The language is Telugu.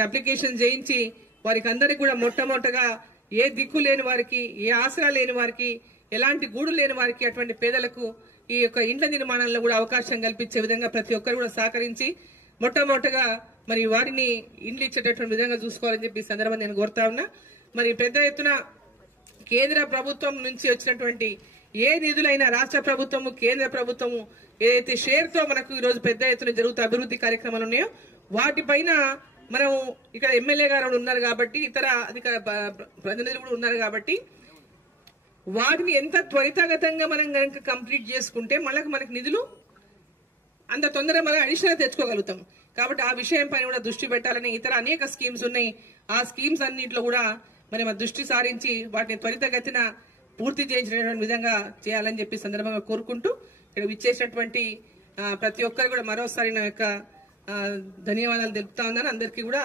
అప్లికేషన్ చేయించి వారికి అందరికి కూడా మొట్టమొదటగా ఏ దిక్కు లేని వారికి, ఏ ఆసరా లేని వారికి, ఎలాంటి గూడు లేని వారికి, అటువంటి పేదలకు ఈ యొక్క ఇండ్ల నిర్మాణంలో కూడా అవకాశం కల్పించే విధంగా ప్రతి ఒక్కరు కూడా సహకరించి మొట్టమొదటగా మరి వారిని ఇండ్లు ఇచ్చేటటువంటి విధంగా చూసుకోవాలని చెప్పి ఈ సందర్భంగా నేను కోరుతా ఉన్నా. మరి పెద్ద ఎత్తున కేంద్ర ప్రభుత్వం నుంచి వచ్చినటువంటి ఏ నిధులైనా రాష్ట్ర ప్రభుత్వము, కేంద్ర ప్రభుత్వము ఏదైతే షేర్ తో మనకు ఈ రోజు పెద్ద ఎత్తున జరుగుతున్న అభివృద్ధి కార్యక్రమాలు ఉన్నాయో వాటిపైన మనం ఇక్కడ ఎమ్మెల్యే గారు ఉన్నారు కాబట్టి, ఇతర అధికార ప్రతినిధులు కూడా ఉన్నారు కాబట్టి వాటిని ఎంత త్వరితగతంగా మనం కనుక కంప్లీట్ చేసుకుంటే మనకి నిధులు అంత తొందరగా మనం అడిషనల్ తెచ్చుకోగలుగుతాం. కాబట్టి ఆ విషయం పైన కూడా దృష్టి పెట్టాలని, ఇతర అనేక స్కీమ్స్ ఉన్నాయి. ఆ స్కీమ్స్ అన్నింటిలో కూడా మరి మన దృష్టి సారించి వాటిని త్వరితగతిన పూర్తి చేయించినటువంటి విధంగా చేయాలని చెప్పి సందర్భంగా కోరుకుంటూ ఇక్కడ విచ్చేసినటువంటి ప్రతి ఒక్కరు కూడా మరోసారి నా యొక్క ధన్యవాదాలు తెలుపుతా ఉన్నాను. అందరికీ కూడా